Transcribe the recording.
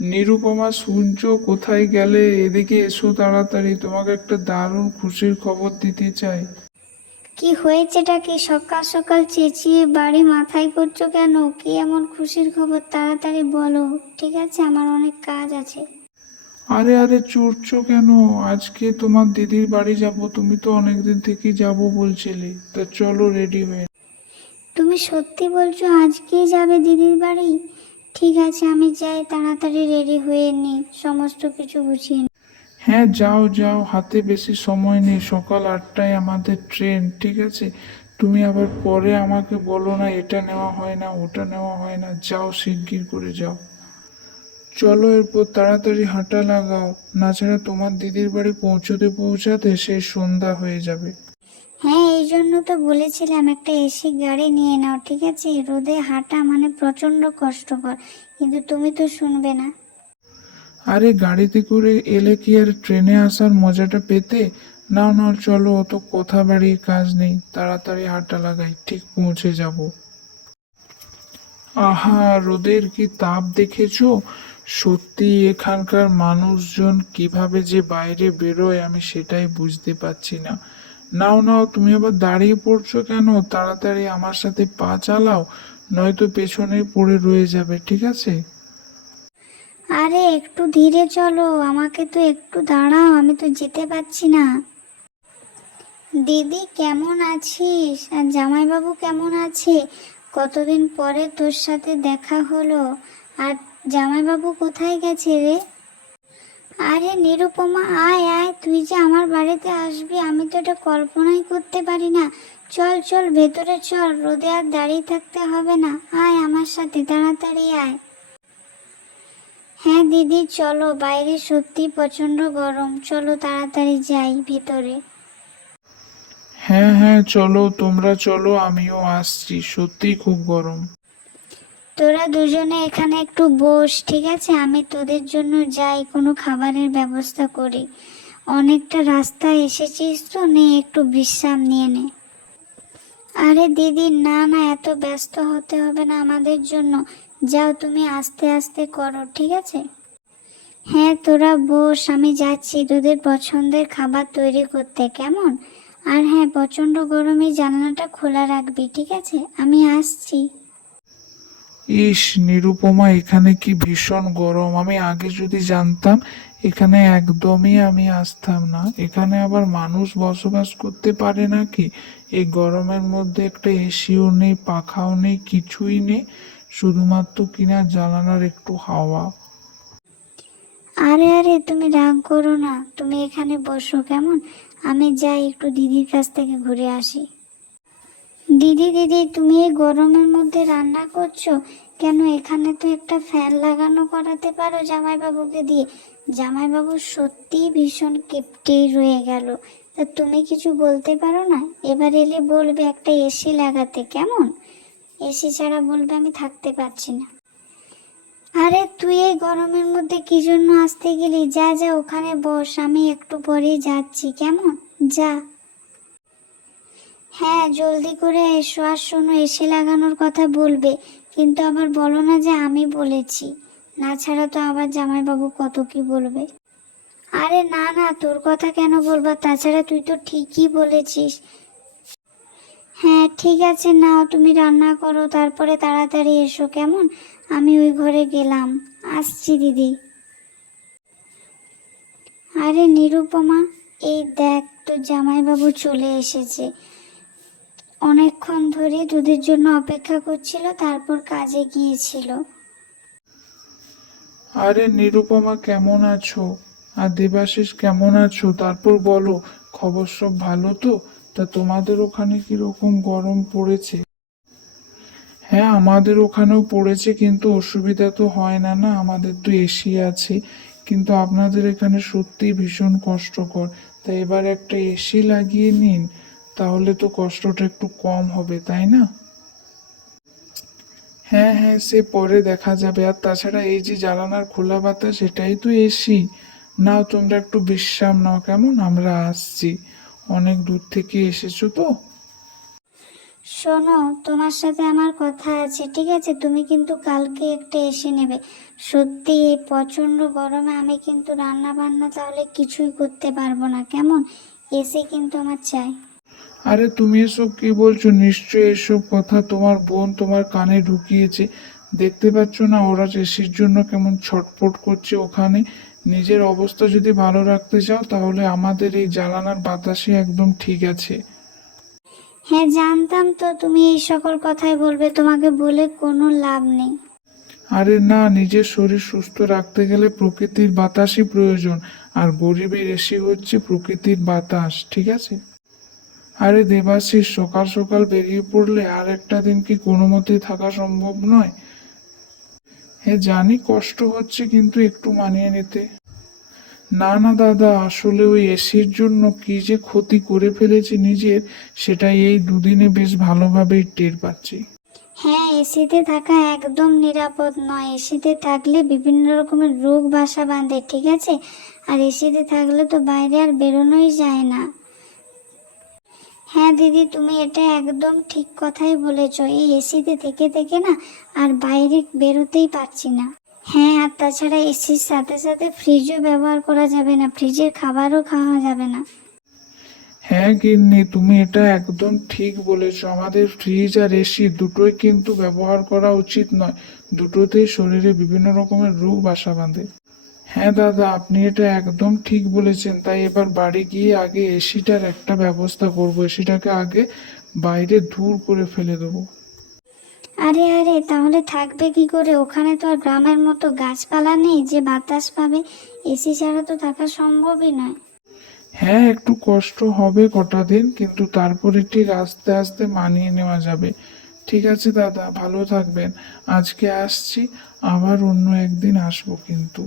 নিরুপমা শুনছো? কোথায় গেলে? এদিকে এসো তাড়াতাড়ি তোমাকে একটা দারুণ খুশির খবর দিতে চাই। কি হয়েছেটা কি? সকাল সকাল চেঁচিয়ে বাড়ি মাথায় করছ কেন? কি এমন খুশির খবর? তাড়াতাড়ি বলো। ঠিক আছে আমার অনেক কাজ আছে। আরে আরে চড়ছো কেন? আজকে তোমার দিদির বাড়ি যাব। তুমি তো অনেকদিন থেকেই যাব বলছিলে। তা চলো রেডি হয়ে তুমি সত্যি বলছো আজকেই যাবে দিদির বাড়ি? ঠিক আছে আমি যাই তাড়াতাড়ি রেডি হয়ে নিই সমস্ত কিছু গুছিয়ে নিই। হ্যাঁ যাও যাও হাতে বেশি সময় নেই সকাল আটটায় আমাদের ট্রেন ঠিক আছে? তুমি আবার পরে আমাকে বলো না এটা নেওয়া হয় না ওটা নেওয়া হয় না যাও শিগগির করে যাও। চলো এরপর তাড়াতাড়ি হাঁটা লাগাও না ছাড়া তোমার দিদির বাড়ি পৌঁছতে পৌঁছাতে সেই সন্ধ্যা হয়ে যাবে। হ্যাঁ জন্য তো বলেছিলাম, একটা এসি গাড়ি নিয়ে নাও, ঠিক আছে? রোদে হাঁটা মানে প্রচণ্ড কষ্টকর। কিন্তু তুমি তো শুনবে না। আরে গাড়িতে করে এলে কি আর ট্রেনে আসার মজাটা পেতে? নাও নাও চলো, অত কথা বাড়িয়ে কাজ নেই। তাড়াতাড়ি হাঁটা লাগাই, ঠিক পৌঁছে যাব। আহা, রোদের কি তাপ দেখেছ? সত্যি এখানকার মানুষজন কীভাবে যে বাইরে বেরোয়, আমি সেটাই বুঝতে পারছি না। নাও নাও, তুমি আবার দাঁড়িয়ে পড়ছো কেন? তাড়াতাড়ি আমার সাথে পা চালাও, নয়তো পেছনে পড়ে রয়ে যাবে, ঠিক আছে? আরে, একটু ধীরে চলো, আমাকে তো একটু দাঁড়াও, আমি তো যেতে পারছি না। দিদি, কেমন আছিস? আর জামাইবাবু কেমন আছে? কতদিন পরে তোর সাথে দেখা হলো? আর জামাইবাবু কোথায় গেছে রে? আরে নিরুপমা, আয় আয়, তুই যে আমার বাড়িতে আসবি, আমি তো এটা কল্পনাই করতে পারি না। চল চল, ভেতরে চল, রোদে আর দাঁড়িয়ে থাকতে হবে না। আয় আমার সাথে, তাড়াতাড়ি আয়। হ্যাঁ দিদি, চলো, বাইরে সত্যি প্রচণ্ড গরম। চলো, তাড়াতাড়ি যাই ভিতরে। হ্যাঁ হ্যাঁ চলো, তোমরা চলো, আমিও আসছি। সত্যিই খুব গরম। তোরা দুজনে এখানে একটু বস, ঠিক আছে? আমি তোদের জন্য যাই, কোনো খাবারের ব্যবস্থা করি। অনেকটা রাস্তা এসেছিস তো, নে একটু বিশ্রাম নিয়ে নে। আরে দিদি, না না, এত ব্যস্ত হতে হবে না আমাদের জন্য। যাও তুমি আস্তে আস্তে করো, ঠিক আছে? হ্যাঁ তোরা বস, আমি যাচ্ছি তোদের পছন্দের খাবার তৈরি করতে, কেমন? আর হ্যাঁ প্রচণ্ড গরমে জানলাটা খোলা রাখবি, ঠিক আছে? আমি আসছি। ইস, নিরুপমা, এখানে কি ভীষণ গরম। আমি আগে যদি জানতাম, এখানে একদমই আমি আসতাম না। এখানে আবার মানুষ বসবাস করতে পারে নাকি? এই গরমের মধ্যে একটা এসিও নেই, পাখাও নেই, কিছুই নেই, শুধুমাত্র কিনা জানালার একটু হাওয়া। আরে আরে, তুমি রাগ করো না। তুমি এখানে বসো, কেমন? আমি যাই, একটু দিদির কাছ থেকে ঘুরে আসি। দিদি দিদি, তুমি এই গরমের মধ্যে রান্না করছ? কেন এখানে তো একটা ফ্যান লাগানো করাতে পারো জামাইবাবুকে দিয়ে? জামাইবাবু সত্যিই ভীষণ কেপটেই রয়ে গেল। তা তুমি কিছু বলতে পারো না? এবার এলে বলবে একটা এসি লাগাতে, কেমন? এসি ছাড়া বলবে আমি থাকতে পারছি না। আরে তুই এই গরমের মধ্যে কি জন্য আসতে গেলি? যা যা, ওখানে বস, আমি একটু পরেই যাচ্ছি, কেমন? যা। হ্যাঁ জলদি করে এসো আর শোনো, এসে লাগানোর কথা বলবে। কিন্তু আবার বলো না যে আমি বলেছি। না ছাড়া তো আবার জামাইবাবু কত কি বলবে। আরে না না, তোর কথা কেন বলবা? তাছাড়া তুই তো ঠিকই বলেছিস। হ্যাঁ ঠিক আছে, নাও, তুমি রান্না করো, তারপরে তাড়াতাড়ি এসো, কেমন? আমি ওই ঘরে গেলাম। আসছি, দিদি। আরে, নিরুপমা, এই দেখ তো জামাইবাবু চলে এসেছে। অনেকক্ষণ ধরে দুধের জন্য অপেক্ষা করছিল, তারপর কাজে গিয়েছিল। আরে নিরুপমা, কেমন আছো? আর দেবাশিস, কেমন আছো? তারপর বলো, খবর সব ভালো তো? তা তোমাদের ওখানে কীরকম গরম পড়েছে? হ্যাঁ আমাদের ওখানেও পড়েছে, কিন্তু অসুবিধা তো হয় না না? আমাদের তো এসি আছে। কিন্তু আপনাদের এখানে সত্যি ভীষণ কষ্টকর। তা এবার একটা এসি লাগিয়ে নিন। তাহলে তো কষ্টটা একটু কম হবে, তাই না? হ্যাঁ হ্যাঁ সে পরে দেখা যাবে। আর তাছাড়া এই যে জ্বালানার খোলা বাতাস সেটাই তো এসি নাও তোমরা একটু বিশ্রাম নাও কেমন? আমরা আসছি। অনেক দূর থেকে এসেছ তো? শোনো, তোমার সাথে আমার কথা আছে, ঠিক আছে? তুমি কিন্তু কালকে একটা এসে নেবে। সত্যি, এই প্রচণ্ড গরমে আমি কিন্তু রান্না বান্না তাহলে কিছুই করতে পারব না। কেমন? এসে কিন্তু আমার চাই। আরে তুমি এসব কি বলছো? নিশ্চয়ই এসব কথা তোমার বোন তোমার কানে ঢুকিয়েছে। দেখতে পাচ্ছ না ওরা এসির জন্য কেমন ছটফট করছে ওখানে। নিজের অবস্থা যদি ভালো রাখতে চাও তাহলে আমাদের এই জ্বালানার বাতাসে একদম ঠিক আছে। হ্যাঁ জানতাম তো তুমি এই সকল কথাই বলবে তোমাকে বলে কোনো লাভ নেই। আরে না নিজের শরীর সুস্থ রাখতে গেলে প্রকৃতির বাতাসই প্রয়োজন আর গরিবের এসি হচ্ছে প্রকৃতির বাতাস ঠিক আছে? আরে দেবাশিস, সকাল সকাল বেরিয়ে পড়লে আর একটা দিন কি কোনো মতেই থাকা সম্ভব নয়? হ্যাঁ জানি কষ্ট হচ্ছে কিন্তু একটু মানিয়ে নিতে। না না, দাদা, আসলে ওই এসির জন্য কি যে ক্ষতি করে ফেলেছি নিজের সেটাই এই দুদিনে বেশ ভালোভাবেই টের পাচ্ছি। হ্যাঁ এসিতে থাকা একদম নিরাপদ নয়। এসিতে থাকলে বিভিন্ন রকমের রোগ, বাসা বাঁধে, ঠিক আছে? আর এসিতে থাকলে তো বাইরে আর বেরোনোই যায় না। হ্যাঁ দিদি, তুমি এটা একদম ঠিক কথাই বলেছ। এই এসিতে থেকে থেকে না আর বাইরে বেরোতেই পারছি না। হ্যাঁ আর তাছাড়া এসির সাথে সাথে ফ্রিজও ব্যবহার করা যাবে না, ফ্রিজের খাবারও খাওয়া যাবে না। হ্যাঁ গিন্নি, তুমি এটা একদম ঠিক বলেছ। আমাদের ফ্রিজ আর এসি দুটোই কিন্তু ব্যবহার করা উচিত নয়। দুটোতেই শরীরে বিভিন্ন রকমের রোগ বাসা বাঁধে। হ্যাঁ দাদা আপনি এটা একদম ঠিক বলেছেন। তাই এবার বাড়ি গিয়ে আগে এসিটার একটা ব্যবস্থা করব। এসিটাকে আগে বাইরে দূর করে ফেলে দেবো। আরে আরে তাহলে থাকবে কি করে? ওখানে তো আর গ্রামের মতো গাছপালা নেই যে বাতাস পাবে। এসি ছাড়া তো থাকা সম্ভবই নয়। হ্যাঁ একটু কষ্ট হবে কটা দিন কিন্তু তারপরে ঠিক আস্তে আস্তে মানিয়ে নেওয়া যাবে। ঠিক আছে দাদা ভালো থাকবেন। আজকে আসছি আবার অন্য একদিন আসব কিন্তু।